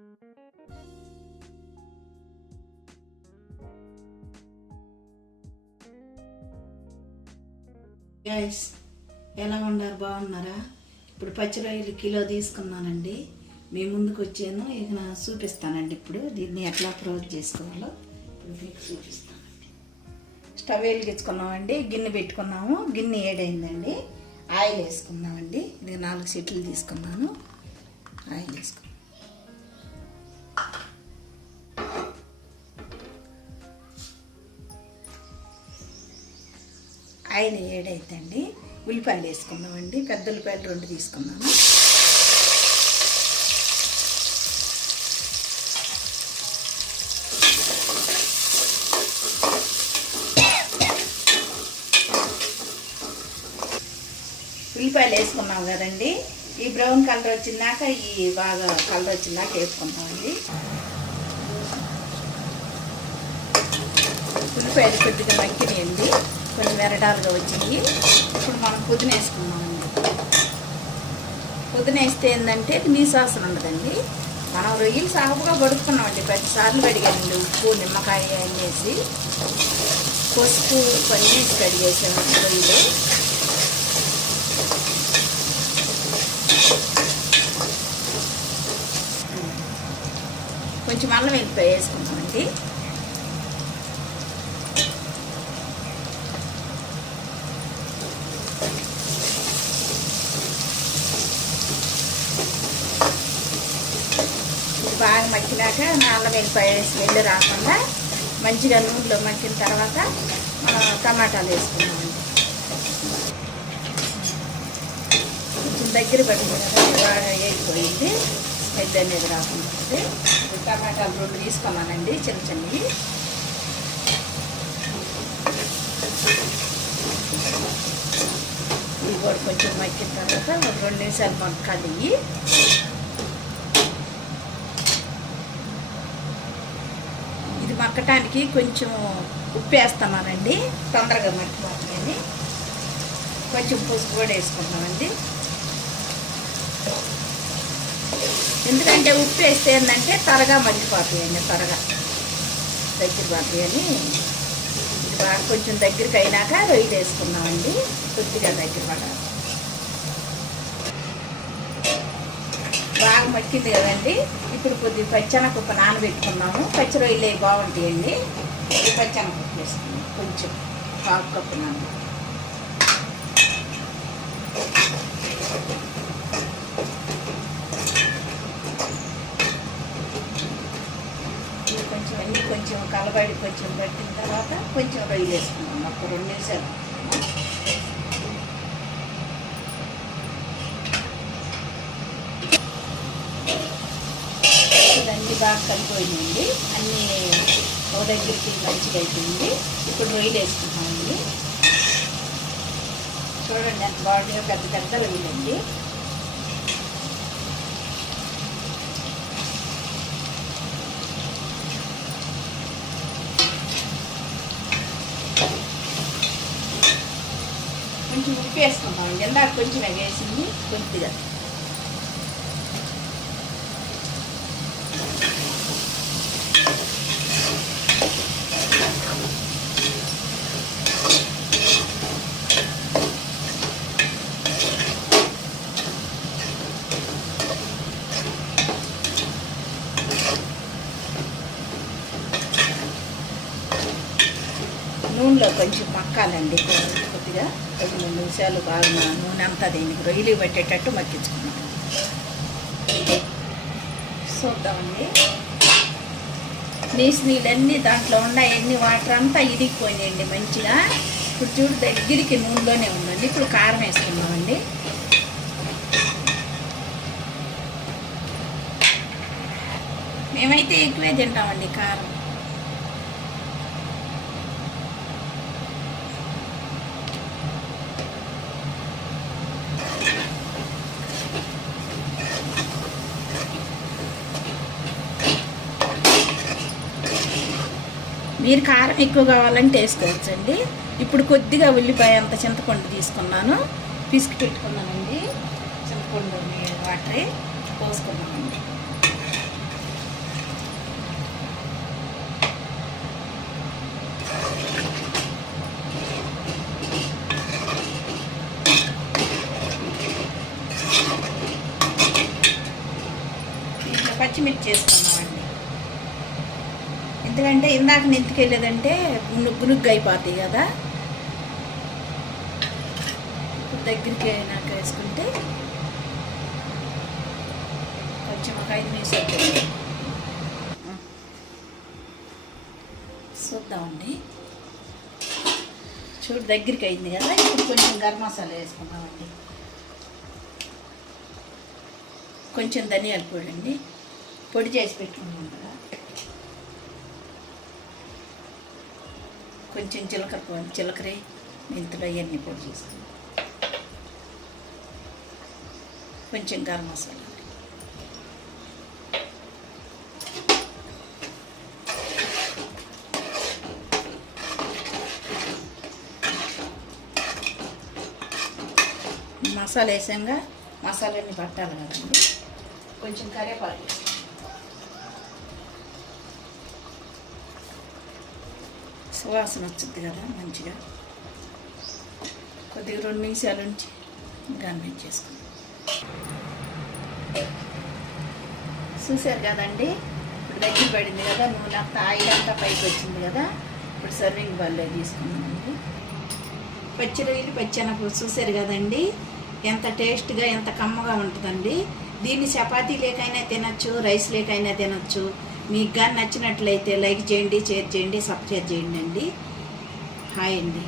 Guys ఎలా ఉన్నారు? బాగున్నారా? ఇప్పుడు పచ్చి రొయ్యలు కిలో తీసుకున్నానండి. మీ ముందుకు వచ్చాను. ఇక నా చూపిస్తానండి ఇప్పుడు దీన్ని ఎట్లా ప్రోజ్ చేసుకోవాలో. ఇప్పుడు మీకు చూపిస్తానండి. స్టవ్ వెలిగించుకున్నామండి. గిన్నె పెట్టుకున్నాము. గిన్నె ఏడైందండి. ఆయిల్ వేసుకున్నామండి. ఇది నాలుగు సెట్లు తీసుకున్నాను. ఆయిల్ వేసుకున్నాను. ఆయిల్ ఏడైందండి ఉల్లిపాయలు వేసుకున్నామండి పెద్ద ఉల్లిపాయలు రెండు తీసుకున్నాము ఉల్లిపాయలు వేసుకున్నాం కదండి. ఈ బ్రౌన్ కలర్ వచ్చిందాక ఈ బాగా కలర్ వచ్చిందాక వేసుకుంటామండి ఉల్లిపాయలు కొద్దిగా మగ్గినాయండి. కొన్ని వెరడాలుగా వచ్చాయి ఇప్పుడు మనం పుదీన వేసుకున్నామండి పుదీన వేస్తే ఏంటంటే నీసాసన ఉండదండి. మనం రొయ్యలు సాగుగా పడుకున్నామండి. పదిసార్లు కడిగానండి ఉప్పు నిమ్మకాయ అన్నీ వేసి పసుపు కొన్ని వేసి కడిగేసాము రొయ్యలు. కొంచెం అల్లం వెళ్ళిపోయి వేసుకుంటామండి బాగా మగ్గినాక అల్లం వెల్లిపాయ స్మెల్ రాకుండా మంచిగా నూనెలో మగ్గిన తర్వాత మనం టమాటాలు వేసుకున్నామండి కొంచెం దగ్గర పట్టుకున్నాక బాగా వేగిపోయింది స్మెల్ అనేది రాకుండా టమాటాలు రెండు తీసుకున్నానండి చిన్న చిన్నవి. ఇవి కూడా కొంచెం మగ్గిన తర్వాత ఒక రెండు నిమిషాలు మగ్గాలి కలిగి మక్కటానికి కొంచెం ఉప్పు వేస్తున్నానండి తొందరగా మట్టిపోతుందని కొంచెం పసుపు కూడా వేసుకుంటామండి. ఎందుకంటే ఉప్పు వేస్తే ఏంటంటే త్వరగా మగ్గిపోతాయండి త్వరగా దగ్గర పడతాయని. ఇది బాగా కొంచెం దగ్గరికి అయినాక రొయ్యలు వేసుకున్నామండి కొద్దిగా దగ్గర పడాలి. బాగా మక్కింది కదండి. ఇప్పుడు కొద్ది పచ్చనపప్పు నానబెట్టుకున్నాము. పచ్చిరొయ్యలు అవి బాగుంటాయండి. ఈ పచ్చనపప్పు వేసుకున్నాం కొంచెం పావు కప్పు నాన్న కొంచెం అన్నీ కొంచెం కలబడి కొంచెం పట్టిన తర్వాత కొంచెం రొయ్యలు వేసుకున్నాం ఒక రెండు నిమిషాలు. బాగా కలిపోయిందండి అన్నీ ఒక దగ్గరికి మంచిగా అయిపోయింది ఇప్పుడు రొయ్యలు వేసుకుంటామండి చూడండి ఎంత బాగుంటుందో పెద్ద పెద్ద రొయ్యలండి. కొంచెం ఉప్పు వేసుకుంటామండి. ఇందాక కొంచెం వేసింది కొద్దిగా. నూనెలో కొంచెం మక్కాలండి కొద్దిగా పది నిమిషాలు బాగా నూనె అంతా దీనికి రొయ్యలు పెట్టేటట్టు మక్కించుకున్నాం చూద్దామండి. నీసు నీళ్ళన్నీ దాంట్లో ఉన్నాయన్ని వాటర్ అంతా ఇరిగిపోయినాయండి మంచిగా. ఇప్పుడు చూడు దగ్గరికి నూనెలోనే ఉందండి. ఇప్పుడు కారం వేసుకున్నామండి మేమైతే ఎక్కువే తింటామండి కారం. మీరు కారం ఎక్కువ కావాలంటే వేసుకోవచ్చండి. ఇప్పుడు కొద్దిగా ఉల్లిపాయ అంత చింతపండు తీసుకున్నాను. పిసికి పెట్టుకున్నానండి. చింతపండు వాటరే పోసుకున్నానండి పచ్చిమిర్చి వేసుకున్నామండి ఎందుకంటే ఇందాక నెత్తికెళ్ళేదంటే నుగ్గు నుగ్గు అయిపోతాయి కదా. దగ్గరికి అయినాక వేసుకుంటే కొంచెం ఒక ఐదు నిమిషాలు చూద్దామండి. చూడు దగ్గరికి అయింది కదా ఇప్పుడు కొంచెం గరం మసాలా వేసుకుందామండి. కొంచెం ధనియాల పొడి అండి. పొడి చేసి పెట్టుకున్నాం కదా. కొంచెం జీలకర్ర పొడి జీలకర్ర మెంతులు అవన్నీ పొడి చేసుకున్నాం కొంచెం గరం మసాలా మసాలా వేసాక మసాలాన్ని పట్టాలి కదండి. కొంచెం కరివేపాకు సువాసన వచ్చింది కదా మంచిగా. కొద్దిగా రెండు నిమిషాల నుంచి గార్మెంట్ చేసుకుందాం. చూశారు కదండి? ఇప్పుడు దగ్గర పడింది కదా నూనె అంతా ఆయిల్ అంతా పైకి వచ్చింది కదా. ఇప్పుడు సర్వింగ్ బౌల్లో తీసుకుందామండి పచ్చి రొయ్యలు పచ్చెనపప్పు చూశారు కదండి? ఎంత టేస్ట్గా ఎంత కమ్మగా ఉంటుందండి. దీన్ని చపాతీ లేకైనా తినచ్చు రైస్ లేకైనా తినచ్చు. మీకు కానీ నచ్చినట్లయితే లైక్ చేయండి షేర్ చేయండి సబ్స్క్రైబ్ చేయండి అండి. హాయ్ అండి.